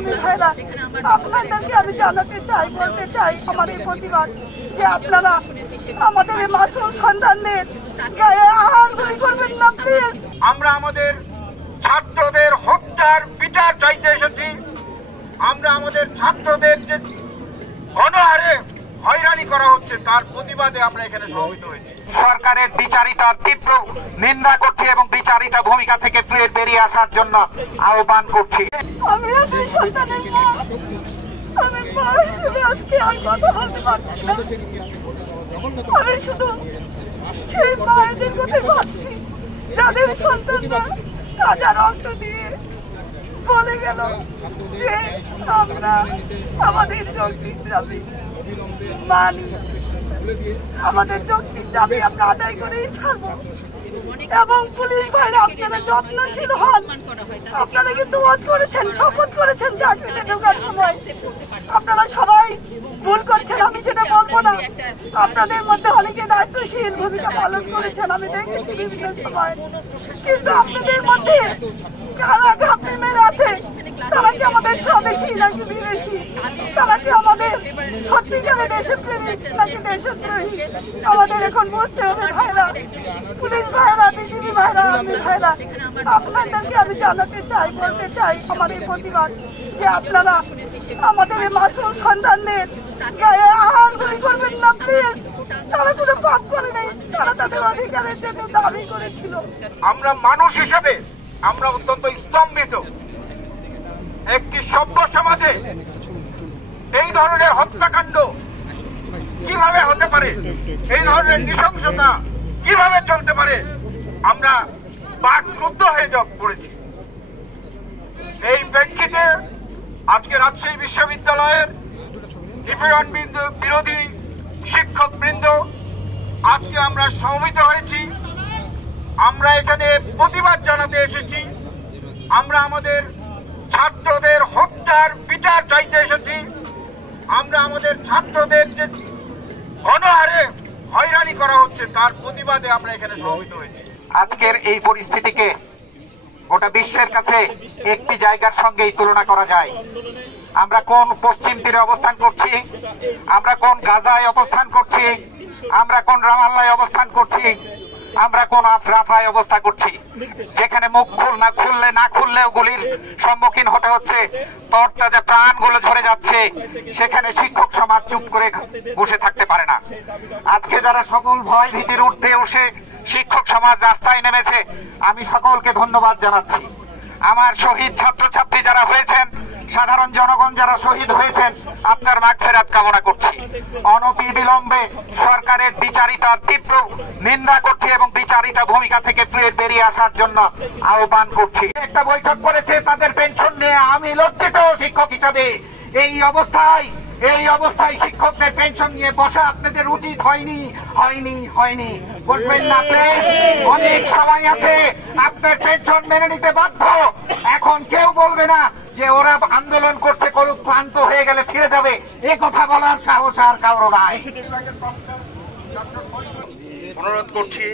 আমি ভাইরা, আপনাদেরকে আমি জানাতে চাই, বলতে চাই আমার এই প্রতিবাদ যে আপনারা আমাদের এই মাসুম সন্তানদের গায়ে আহার গুলি করবেন না প্লিজ। আমরা আমাদের ছাত্রদের হত্যার বিচার চাইতে এসেছি। আমরা আমাদের ছাত্রদের যে গণহারে হয়রানি করা হচ্ছে তার প্রতিবাদে আমরা এখানে সমবেত হয়েছি। সরকারের বিচারিতার তীব্র নিন্দা করছি এবং বিচারিতা ভূমিকা থেকে বেরিয়ে আসার জন্য আহ্বান করছি। আমি আসলে সন্তানের মা, আমি মা হিসেবে আজকে আর কথা বলতে পারছি না। আমি শুধু সেই মায়েদের কথা ভাবছি যাদের সন্তানরা তাজা রক্ত দিয়ে বলে গেল যে আমরা আমাদের যৌক্তিক দাবি মানি, আমাদের যৌক্তিক দাবি আমরা আদায় করেই ছাড়বো। এবং পুলিশ ভাইরা আপনারা যত্নশীল হন, আপনারা কিন্তু ওয়াদ করেছেন, শপথ করেছেন চাকরিতে ঢোকার সময়। আপনারা সবাই ভুল করছেন, আমি সেটা বলবো না। আপনাদের মধ্যে অনেকে দায়িত্বশীল ভূমিকা পালন করেছেন, আমি দেখেছি বিভিন্ন সময়। কিন্তু আপনাদের মধ্যে যারা ঘাপটি মেরে আছে তারা কি আমাদের স্বদেশী নাকি বিদেশি? তারা কি আমাদের সত্যিকারের দেশপ্রেমিক নাকি দেশদ্রোহী? আমাদের এখন বুঝতে হবে ভাইরা, পুলিশ ভাইরা, বিজিবি ভাইরা, আর্মি ভাইরা, আপনাদেরকে আমি জানাতে চাই, বলতে চাই আমার এই প্রতিবাদ যে আপনারা আমাদের এই মাসুম সন্তানদের গায়ে আহার গুলি করবেন না প্লিজ। তারা কোনো পাপ করে নেই, তারা তাদের অধিকারের জন্য দাবি করেছিল। আমরা মানুষ হিসেবে আমরা অত্যন্ত স্তম্ভিত। একটি সভ্য সমাজে এই ধরনের হত্যাকাণ্ড কিভাবে হতে পারে, এই ধরনের নৃশংসতা কিভাবে চলতে পারে, আমরা বাকরুদ্ধ হয়ে পড়েছি। এই প্রেক্ষিতে আজকে রাজশাহী বিশ্ববিদ্যালয়ের নিপীড়ন বিরোধী শিক্ষক বৃন্দ আজকে আমরা সমবেত হয়েছি। আমরা এখানে প্রতিবাদ জানাতে এসেছি। আমরা আমাদের ছাত্রদের হত্যার বিচার চাইতে এসেছি। আমরা আমাদের ছাত্রদের যে গণহারে হয়রানি করা হচ্ছে তার প্রতিবাদে আমরা এখানে সমবেত হয়েছি। আজকের এই পরিস্থিতিকে গোটা বিশ্বের কাছে একটি জায়গার সঙ্গেই তুলনা করা যায়। আমরা কোন পশ্চিম তীরে অবস্থান করছি, আমরা কোন গাজায় অবস্থান করছি, আমরা কোন রামাল্লায় অবস্থান করছি, আমরা কোন রাফায় অবস্থা করছি, যেখানে মুখ না খুললেও গুলির সম্মুখীন হতে হচ্ছে, তরতাজা প্রাণগুলো ঝরে যাচ্ছে, সেখানে শিক্ষক সমাজ চুপ করে বসে থাকতে পারে না। আজকে যারা সকল ভয় ভীতির ঊর্ধ্বে উঠে শিক্ষক সমাজ রাস্তায় নেমেছে, আমি সকলকে ধন্যবাদ জানাচ্ছি। আমার শহীদ ছাত্রছাত্রী যারা হয়েছেন, সাধারণ জনগণ যারা শহীদ হয়েছেন, আপনার মাগফিরাত কামনা করছি। অনতিবিলম্বে সরকারের বিচারিতার তীব্র নিন্দা করছি এবং বিচারিতা ভূমিকা থেকে বেরিয়ে আসার জন্য আহ্বান করছি। একটা বৈঠক করেছে তাদের পেনশন নিয়ে, আমি লজ্জিত শিক্ষক হিসাবে। এই অবস্থায় শিক্ষকদের পেনশন নিয়ে বসা আপনাদের উচিত হয়নি। বলবেন না প্লিজ, অনেক সময় আছে, আপনার পেনশন মেনে নিতে বাধ্য। এখন কেউ বলবে না যে ওরা আন্দোলন করছে, করুক, ক্লান্ত হয়ে গেলে ফিরে যাবে, এ কথা বলার সাহস আর কারো নাই। অনুরোধ করছি